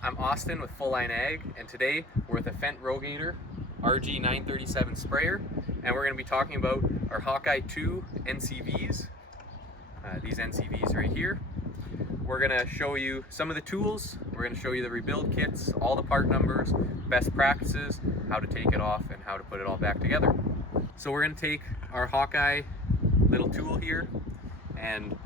I'm Austin with Full Line Ag, and today we're with a Fendt Rogator RG937 sprayer, and we're going to be talking about our Hawkeye 2 NCVs, these NCVs right here. We're going to show you some of the tools, we're going to show you the rebuild kits, all the part numbers, best practices, how to take it off, and how to put it all back together. So we're going to take our Hawkeye little tool here and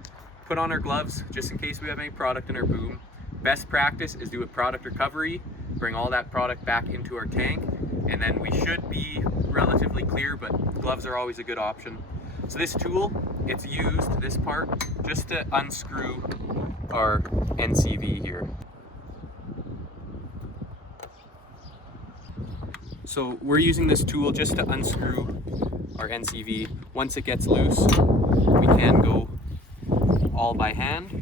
put on our gloves just in case we have any product in our boom. Best practice is do a product recovery, bring all that product back into our tank, and then we should be relatively clear, but gloves are always a good option. So this tool, it's used, this part, just to unscrew our NCV here. So we're using this tool just to unscrew our NCV. Once it gets loose, we can go all by hand.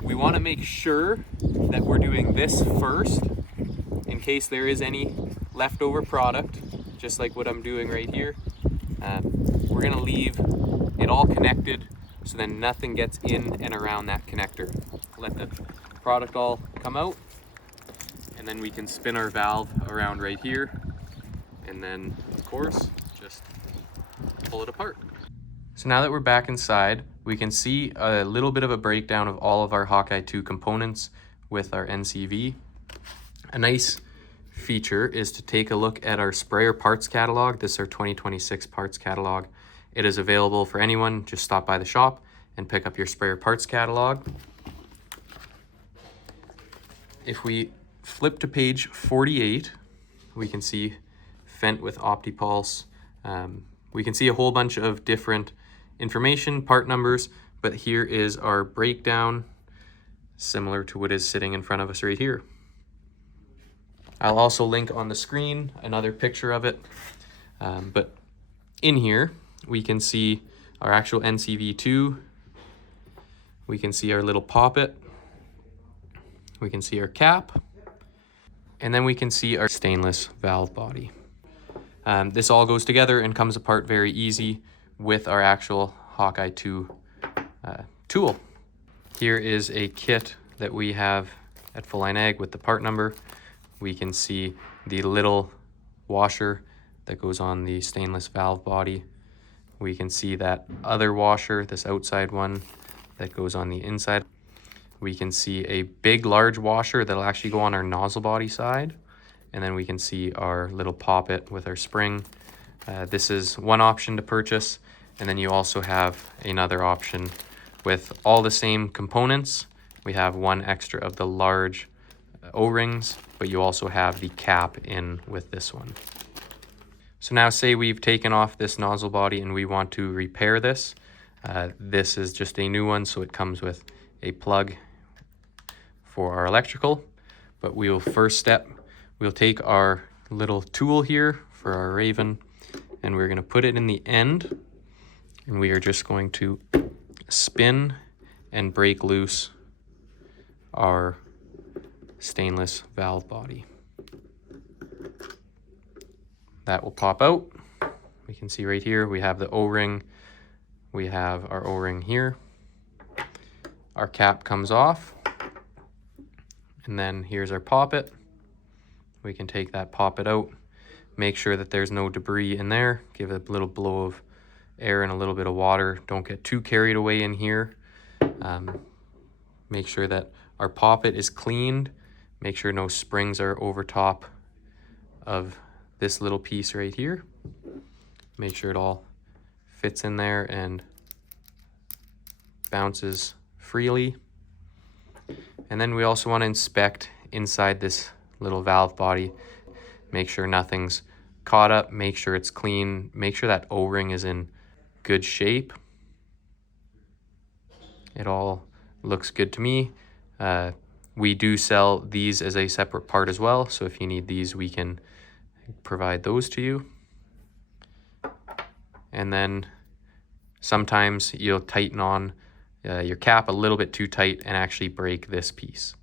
We want to make sure that we're doing this first in case there is any leftover product, just like what I'm doing right here. We're going to leave it all connected so then nothing gets in and around that connector. Let the product all come out, and then we can spin our valve around right here, and then of course just pull it apart. So now that we're back inside, we can see a little bit of a breakdown of all of our Hawkeye 2 components with our NCV. A nice feature is to take a look at our sprayer parts catalog. This is our 2026 parts catalog. It is available for anyone. Just stop by the shop and pick up your sprayer parts catalog. If we flip to page 48, we can see Fendt with OptiPulse. We can see a whole bunch of different information, part numbers, but here is our breakdown, similar to what is sitting in front of us right here. I'll also link on the screen another picture of it, but in here we can see our actual NCV2, we can see our little poppet, we can see our cap, and then we can see our stainless valve body. This all goes together and comes apart very easy with our actual Hawkeye 2 tool. Here is a kit that we have at Full Line Ag with the part number. We can see the little washer that goes on the stainless valve body. We can see that other washer, this outside one, that goes on the inside. We can see a big, large washer that'll actually go on our nozzle body side. And then we can see our little poppet with our spring. This is one option to purchase. And then you also have another option with all the same components. We have one extra of the large O-rings, but you also have the cap in with this one. So now say we've taken off this nozzle body and we want to repair this. This is just a new one, so it comes with a plug for our electrical. But we will first step, we'll take our little tool here for our Raven, and we're going to put it in the end, and we are just going to spin and break loose our stainless valve body. That will pop out. We can see right here we have the O-ring. We have our O-ring here. Our cap comes off. And then here's our poppet. We can take that poppet out. Make sure that there's no debris in there. Give it a little blow of air and a little bit of water. Don't get too carried away in here. Make sure that our poppet is cleaned. Make sure no springs are over top of this little piece right here. Make sure it all fits in there and bounces freely. And then we also want to inspect inside this little valve body. Make sure nothing's caught up. Make sure it's clean. Make sure that O-ring is in good shape. It all looks good to me. We do sell these as a separate part as well, so if you need these, we can provide those to you. And then sometimes you'll tighten on your cap a little bit too tight and actually break this piece.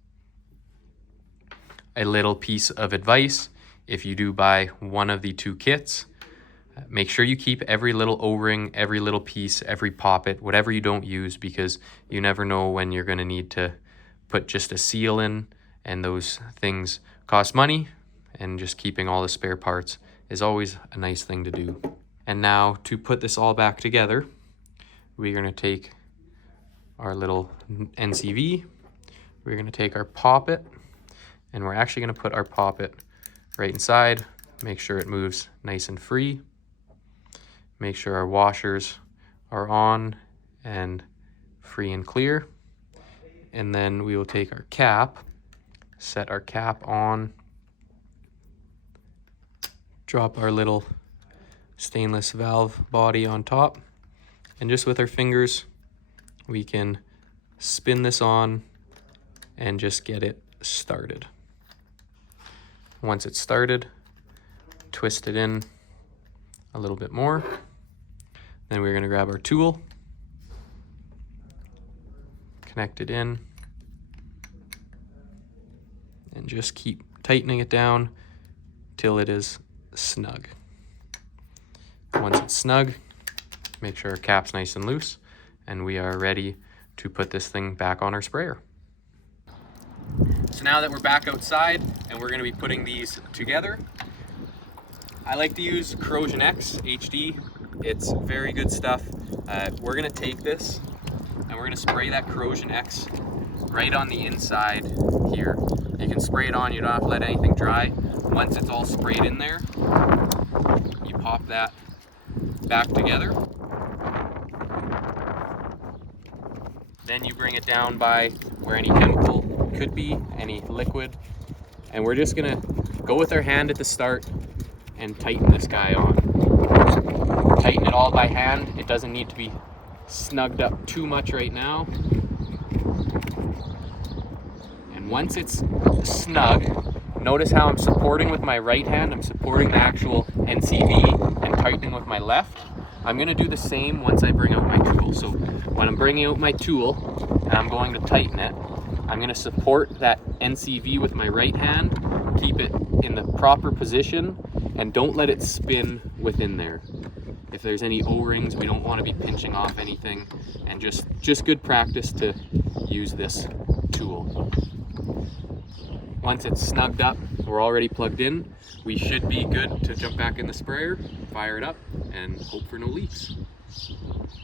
A little piece of advice: if you do buy one of the two kits, make sure you keep every little O-ring, every little piece, every poppet, whatever you don't use, because you never know when you're going to need to put just a seal in and those things cost money, and just keeping all the spare parts is always a nice thing to do. And now to put this all back together, we're going to take our little NCV, we're going to take our poppet, and we're actually going to put our poppet right inside, make sure it moves nice and free, make sure our washers are on and free and clear. And then we will take our cap, set our cap on, drop our little stainless valve body on top, and just with our fingers we can spin this on and just get it started. Once it's started, twist it in a little bit more. Then we're going to grab our tool, connect it in, and just keep tightening it down till it is snug. Once it's snug, make sure our cap's nice and loose, and we are ready to put this thing back on our sprayer. So now that we're back outside and we're going to be putting these together, I like to use Corrosion X HD. It's very good stuff. We're going to take this and we're going to spray that Corrosion X right on the inside here. You can spray it on, you don't have to let anything dry. Once it's all sprayed in there, you pop that back together. Then you bring it down by where any chemical could be, any liquid, and we're just gonna go with our hand at the start and tighten this guy on. Tighten it all by hand. It doesn't need to be snugged up too much right now. And once it's snug, notice how I'm supporting with my right hand. I'm supporting the actual NCV and tightening with my left. I'm going to do the same once I bring out my tool. So when I'm bringing out my tool and I'm going to tighten it, I'm going to support that NCV with my right hand, keep it in the proper position, and don't let it spin within there. If there's any O-rings, we don't want to be pinching off anything, and just good practice to use this tool. Once it's snugged up, we're already plugged in, we should be good to jump back in the sprayer, fire it up, and hope for no leaks.